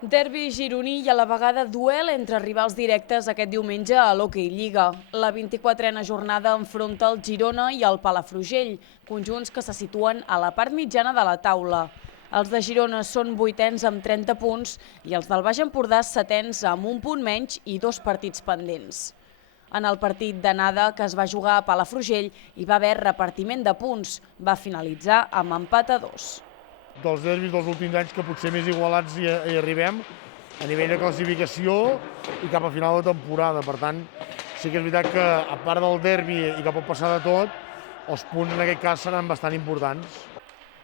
Derbi gironí i a la vegada duel entre rivals directes aquest diumenge a l'Hockey Lliga. La 24a jornada enfronta el Girona i el Palafrugell, conjunts que se situen a la part mitjana de la taula. Els de Girona són 8ens amb 30 punts i els del Baix Empordà 7ens amb un punt menys i 2 partits pendents. En el partit d'anada que es va jugar a Palafrugell hi va haver repartiment de punts. Va finalitzar amb empat a 2. Dels derbis dels últims anys que potser més igualats hi arribem a nivell de classificació i cap a final de temporada. Per tant, sí que és veritat que a part del derbi i que pot passar de tot, els punts en aquest cas seran bastant importants.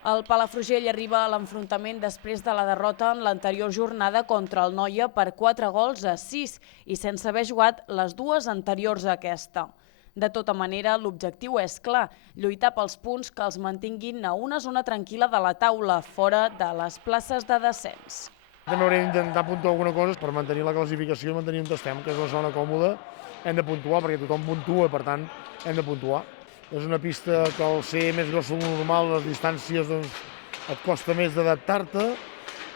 El Palafrugell arriba a l'enfrontament després de la derrota en l'anterior jornada contra el Noia per 4-6 i sense haver jugat les dues anteriors a aquesta. De tota manera, l'objectiu és clar, lluitar pels punts que els mantinguin a una zona tranquil·la de la taula, fora de les places de descens. També haurem d'intentar puntuar alguna cosa per mantenir la classificació i mantenir on estem, que és la zona còmoda. Hem de puntuar perquè tothom puntua, per tant, hem de puntuar. És una pista que al ser més grossa que normal, les distàncies et costa més d'adaptar-te.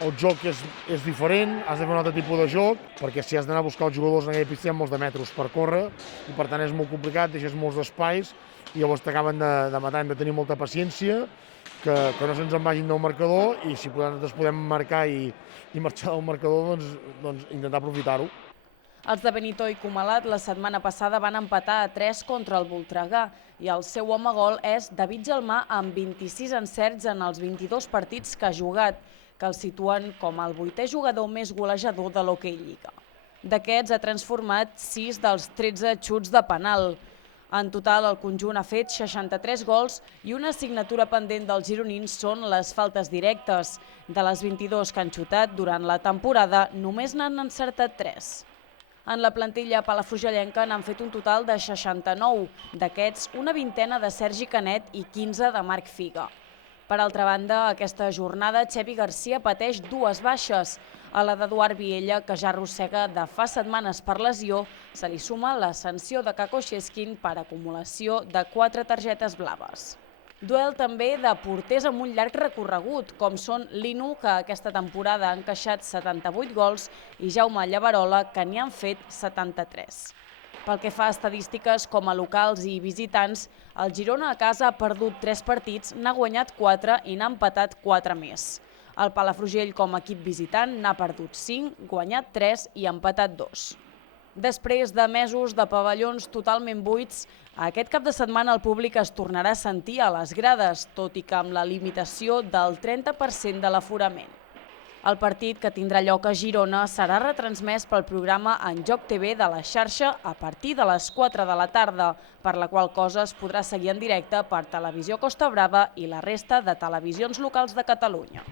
El joc és diferent, has de fer un altre tipus de joc, perquè si has d'anar a buscar els jugadors en aquella pista hi ha molts de metres per córrer i per tant és molt complicat, deixes molts d'espais i llavors t'acaben de matar. Hem de tenir molta paciència, que no se'ns en vagin del marcador i si nosaltres podem marcar i marxar del marcador, doncs intentar aprofitar-ho. Els de Benito i Comalat la setmana passada van empatar a 3 contra el Voltregà i el seu home gol és David Gelmà amb 26 encerts en els 22 partits que ha jugat, que el situen com el 8è jugador més golejador de l'Hockey Lliga. D'aquests ha transformat 6 dels 13 xuts de penal. En total, el conjunt ha fet 63 gols i una assignatura pendent dels gironins són les faltes directes. De les 22 que han xutat durant la temporada, només n'han encertat 3. En la plantilla palafrugellenca n'han fet un total de 69, d'aquests una vintena de Sergi Canet i 15 de Marc Figa. Per altra banda, aquesta jornada Xevi Garcia pateix 2 baixes. A la d'Eduard Viella, que ja arrossega de fa setmanes per lesió, se li suma la sanció de Kako Sheskin per acumulació de 4 targetes blaves. Duel també de porters amb un llarg recorregut, com són Lino, que aquesta temporada ha encaixat 78 gols, i Jaume Llaverola, que n'hi han fet 73. Pel que fa a estadístiques com a locals i visitants, el Girona a casa ha perdut 3 partits, n'ha guanyat 4 i n'ha empatat 4 més. El Palafrugell com a equip visitant n'ha perdut 5, guanyat 3 i empatat 2. Després de mesos de pavellons totalment buits, aquest cap de setmana el públic es tornarà a sentir a les grades, tot i que amb la limitació del 30% de l'aforament. El partit, que tindrà lloc a Girona, serà retransmès pel programa En Joc TV de la xarxa a partir de les 4 de la tarda, per la qual cosa es podrà seguir en directe per Televisió Costa Brava i la resta de televisions locals de Catalunya.